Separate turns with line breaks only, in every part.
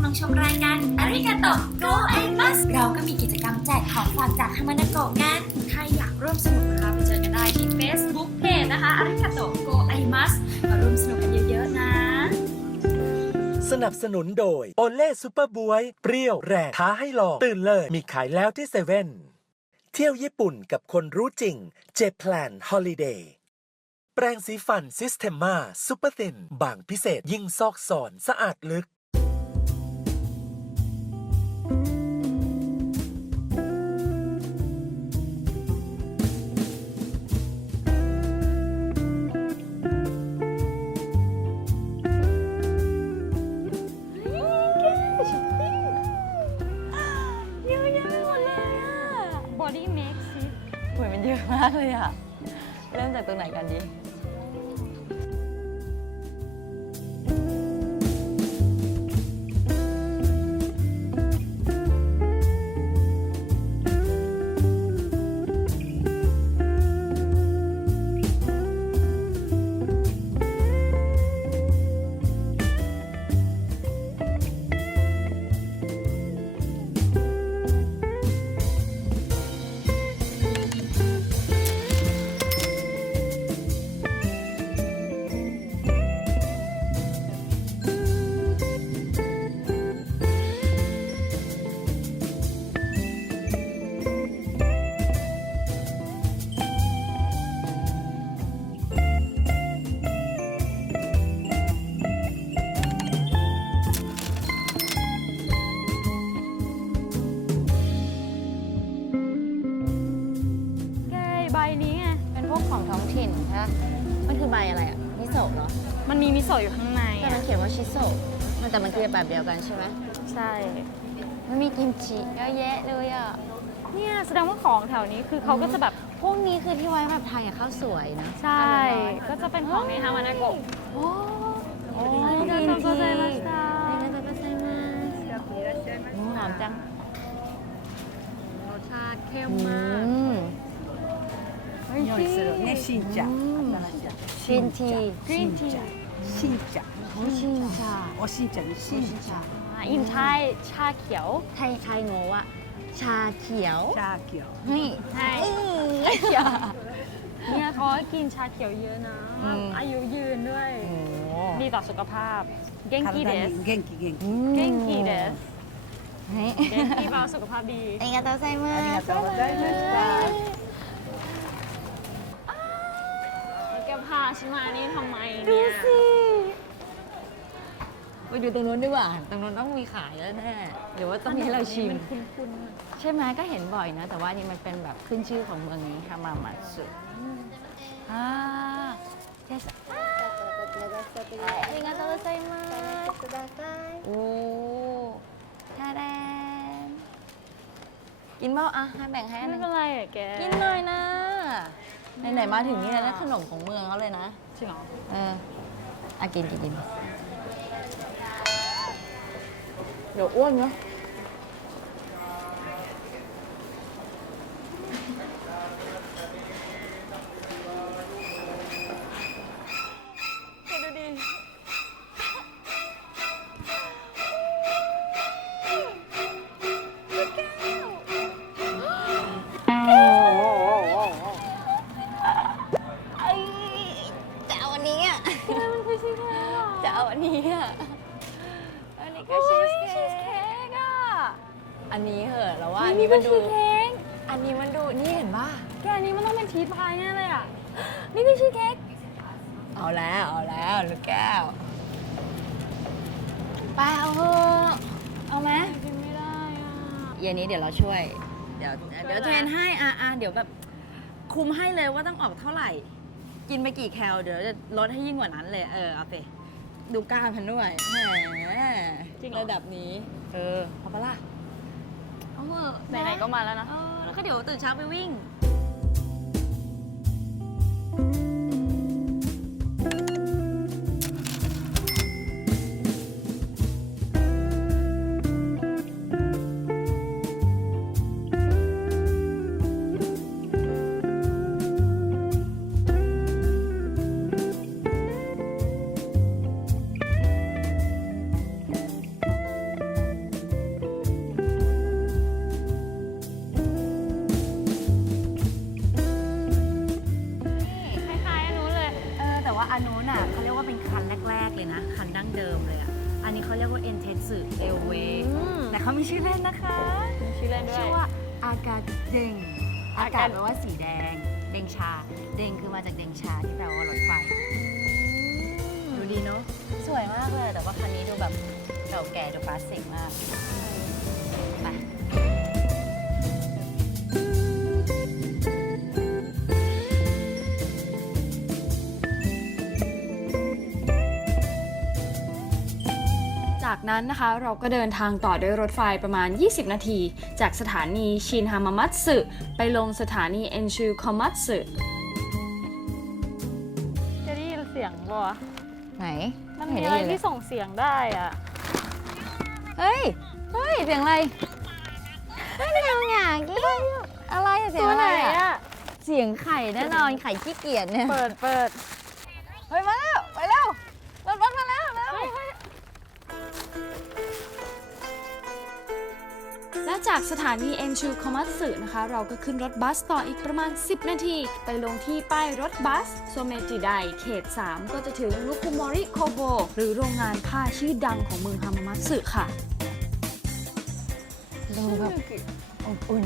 งชมรายการอาริกาโตะโกไอมัสเราก็มีกิจกรรมแจกของฝากจากฮามานาโกะกันใครอยากร่วมสนุกนะคะไปเจอกันได้ที่ Facebook Page นะคะอาริกาโตะโกไอมัสมาร่วมสนุกกันเยอะๆนะ
สนับสนุนโดยโอเล่ซูเปอร์บวยเปรี้ยวแรงท้าให้ลองตื่นเลยมีขายแล้วที่เซเว่นเที่ยวญี่ปุ่นกับคนรู้จริงเจแพลนฮอลิเดย์แปรงสีฟันซิสเทมมาซูเปอร์ตินบางพิเศษยิ่งซอกซอนสะอาดลึก
มันเยอะมากเลยอะเริ่มจากตรงไหนกันดีของท้องถิ่นใช่ไหมมันคือใบอะไรอ่ะมิโซะเหรอ
มันมีมิโซะอยู่ข้างใน
แต่มันเขียนว่าชิโซะแต่มันคือแบบเดียวกันใช่ไหม
ใช่
มันมีกิมจิเยอะแยะเลยอ่ะ
เนี่ยแสดงว่าของแถวนี้คือเขาก็จะแบบ
พวกนี้คือที่ไว้แบบไทยกับข้าวสวยนะ
ใช่ก็จะเป็นของในฮามานาโกะ
โอ้
ありがとうございました
ありがとうございますหอมจัง
รสชาติเข้มมาก
匂いするね、新茶。
กรีนที
新茶。
おしん茶
おしん茶に新茶。
อินไทยชาเขียว
ไทยโง่อะชาเขียว
ชาเขียว
นี่
ใช่เนี่ยเขากินชาเขียวเยอะนะอายุยืนด้วยดีต่อสุขภาพเก่งกีเดส
元気元気
เก่งกีเดสเก่งกีเบาสุขภาพดี
ありがとうございます
ありがとうございました
แกพาฉันมานี่ทำไมเนี่ยดูสิ
ไปดูตรงนู้นดีกว่าตรงนู้นต้องมีขายแล้วแน่หรือว่าต้องมีให้เราชิม
คุ้น
ใช่ไหมก็เห็นบ่อยนะแต่ว่านี่มันเป็นแบบขึ้นชื่อของเมืองนี้ฮามามัตสึเจสありがとうございますโอ้ทาแดนกินเปล่าอ่ะให้แบ่งให้อันนึง
ไม่เป็นไรอะแก
กินหน่อยนะไหนๆมาถึงนี่แล้วขนมของเมืองเขาเลยนะ
จริงเหรอ
กินเดี๋ยวอ้วนเนาะดูดิจะเอาอันนี้อ่ะ
มันคือชีสเค้ก
จะเอาอันนี้อ่ะอันนี้ก็ชีสเค้กอ่ะอันนี้เหอะแล้วว่าอันนี้มันดูอันนี้มันดูนี่เห็นป่ะ
แกอันนี้มันต้องเป็นชีสพายแน่เลยอ่ะนี่คือชีสเค้ก
เอาแล้วลูกแก้วไปเอาเถอะเอาไหม
กินไม่ได้อ่ะ
เย็นนี้เดี๋ยวเราช่วยเดี๋ยวเทรนให้เดี๋ยวแบบคุมให้เลยว่าต้องออกเท่าไหร่กินไปกี่แคลเดี๋ยวจะลดให้ยิ่งกว่านั้นเลยเอาไปดูกล้ามพันด้วยแหมระดับนี้พอปะล่ะเอาเถอะ
ไหนๆก็มาแล้วนะ
แล้วก็เดี๋ยวตื่นเช้าไปวิ่งนะ คันดั้งเดิมเลยอ่ะ อันนี้เขาเรียกว่าเอ็นเทสึเอลเวแต่เขามีชื่อเล่นนะคะ
มีชื่อเล่นด้วย
ชื่อว่าอากาเดงอากาศแปลว่าสีแดง เดงชา เดงคือมาจากเดงชาที่แปลว่ารถไฟ ดูดีเนาะ สวยมากเลย แต่ว่าคันนี้ดูแบบเก่าแก่ดูคลาสสิกมาก ไป
จากนั้นนะคะเราก็เดินทางต่อด้วยรถไฟประมาณ 20 นาที จากสถานีชินฮามามัตสึไปลงสถานีเอ็นชูคอมัตสึจะได้ยินเสียงบ่
ไหน
มันมีอะไรที่ส่งเสียงได้อะ
เฮ้ย เฮ้ย เสียงอะไรเฮ้ยเสียงหงากี้อะไรอะเสียง
ตัว
อะไร
ไหน
อะ
อะ
เสียงไข่แน่นอน ไข่ขี้เกียจเนี่ย
เปิด
เฮ้ย มาแล้ว ไปแล้ว รถมาแล้วเร็ว
และจากสถานีเอ็นชูคอมัตสึนะคะ เราก็ขึ้นรถบัสต่ออีกประมาณ 10 นาที ไปลงที่ป้ายรถบัสโซเมจิไดเขต 3 ก็จะถึงนุคุโมริโคโบหรือโรงงานผ้าชื่อดังของเมืองฮามามัตสึค่ะ
ดูแบบอบอุ่น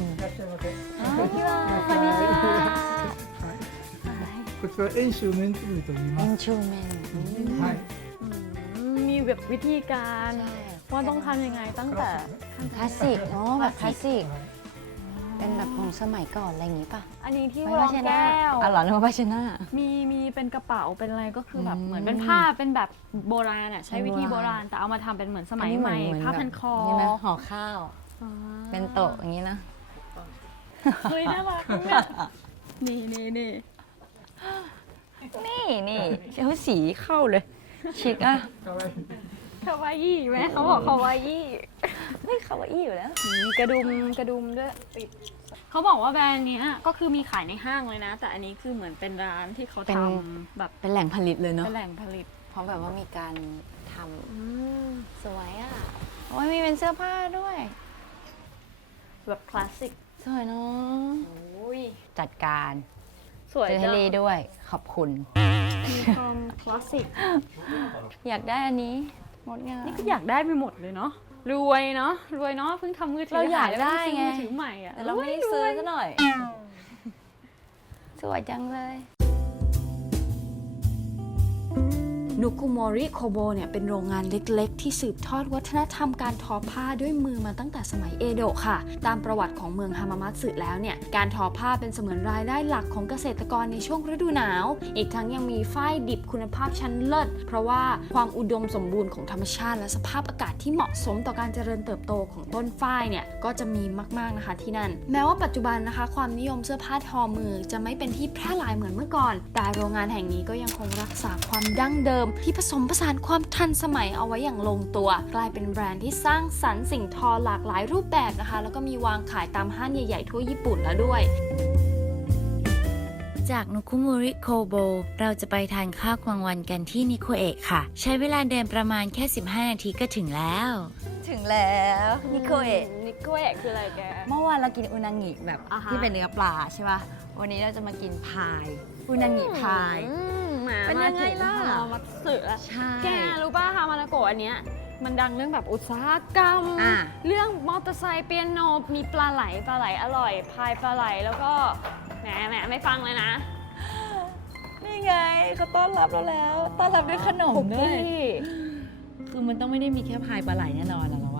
こちら遠州メンツ部と言い
อิ
ま
น
す。
ชูเมน
はい。
มีแบบวิธีการว่าต้องทำยังไงตั้งแต่
คลาสสิกเนาะแบบคลาสสิก เป็นแบบของสมัยก่อนอะไรอย่างงี้ป่ะ
อันนี้ที่
ไม่
รองแก้ว
อ๋อเหรอนึกว่าภาชนะ
มีเป็นกระเป๋าเป็นอะไรก็คือแบบ
อืม
เหมือนเป็นผ้าเป็นแบบโบราณอ่ะใช้วิธี
โบ
โบ
รา
รา
ณ
ณแต่เอามาทำเป็นเหมือนสมัย
อันนี้
ใหม่
เอน
ผ้า
แบบ
พันคอ
นี่ไหมห่อข้าว
อ่า
เป็นโต๊ะอย่างนี้นะ
เฮ้ยน่ารักเนี่ยนี่
นี่เขาสีเข้าเลย ชิคอะ
คาวาอี้ไหมเขาบอกคาวาอี้
ไม่เขาว่าอี้อยู่แล้ว
มีกระดุมด้วยติดเขาบอกว่าแบรนด์เนี้ยก็คือมีขายในห้างเลยนะ แต่อันนี้คือเหมือนเป็นร้านที่เขา
เป็น
ทำแบบ
เป็นแหล่งผลิตเลยเนาะ
เป็นแหล่งผลิต
เพราะแบบว่ามีการทำสวยอะโอ้ยมีเป็นเสื้อผ้าด้วย
แบบคลาสสิก
สวยเนาะ
โอ้ย
จัดการ
สวย
เจอทะเลด้วย ขอบคุณ
มีความคลาสสิก
อยากได้อันนี้งดงาม
นี่ก็อยากได้ไปหมดเลยเนาะรวยเนาะเพิ่งทำมือถือ
เราอยาก
หแล้ว
ได้
เพิ่งซื้อ
ไง
มือถือใหม่อะ
แต่เราไม่ได้ซื้อซะหน่อย สวยจังเลย
นุคุโมริโคโบเนี่ยเป็นโรงงานเล็กๆ ที่สืบทอดวัฒนธรรมการทอผ้าด้วยมือมาตั้งแต่สมัยเอโดะค่ะ ตามประวัติของเมืองฮามามัตสึแล้วเนี่ยการทอผ้าเป็นเสมือนรายได้หลักของเกษตรกรในช่วงฤดูหนาว อีกทั้งยังมีฝ้ายดิบคุณภาพชั้นเลิศเพราะว่าความอุดมสมบูรณ์ของธรรมชาติและสภาพอากาศที่เหมาะสมต่อการเจริญเติบโตของต้นฝ้ายเนี่ยก็จะมีมากๆนะคะที่นั่นแม้ว่าปัจจุบันนะคะความนิยมเสื้อผ้าทอมือจะไม่เป็นที่แพร่หลายเหมือนเมื่อก่อนแต่โรงงานแห่งนี้ก็ยังคงรักษาความดั้งเดิมที่ผสมผสานความทันสมัยเอาไว้อย่างลงตัวกลายเป็นแบรนด์ที่สร้างสรรค์สิ่งทอหลากหลายรูปแบบนะคะแล้วก็มีวางขายตามห้างใหญ่ๆทั่วญี่ปุ่นแล้วด้วย
จากนุคุมุริโคโบเราจะไปทานข้าวกลางวันกันที่นิโคเอะค่ะ ใช้เวลาเดินประมาณแค่ 15 นาทีก็ถึงแล้ว
ถึงแล้วนิโคเอะ
นิโคเอะคืออะไรแก
เมื่อวานเรากินอุนางิแบบ
อ่าฮะ
ที่เป็นเนื้อปลาใช่ป่ะ วันนี้เราจะมากินพายอุนางิพาย เป็นยังไงล่ะ
มามัตสึแล้ว
ใช่
แกรู้ป่ะฮามานาโกะอันเนี้ยมันดังเรื่องแบบอุตสาหกรรม
อ่ะ
เรื่องมอเตอร์ไซค์เปียโนมีปลาไหลอร่อย พายปลาไหลแล้วก็แหมไม่ฟังเลยนะ
นี่ไงเขาต้อนรับเราแล้ว ต้อนรับด้วยขนมด้วย
คุกกี้
คือมันต้องไม่ได้มีแค่พายปลาไหลแน่นอนอะเรา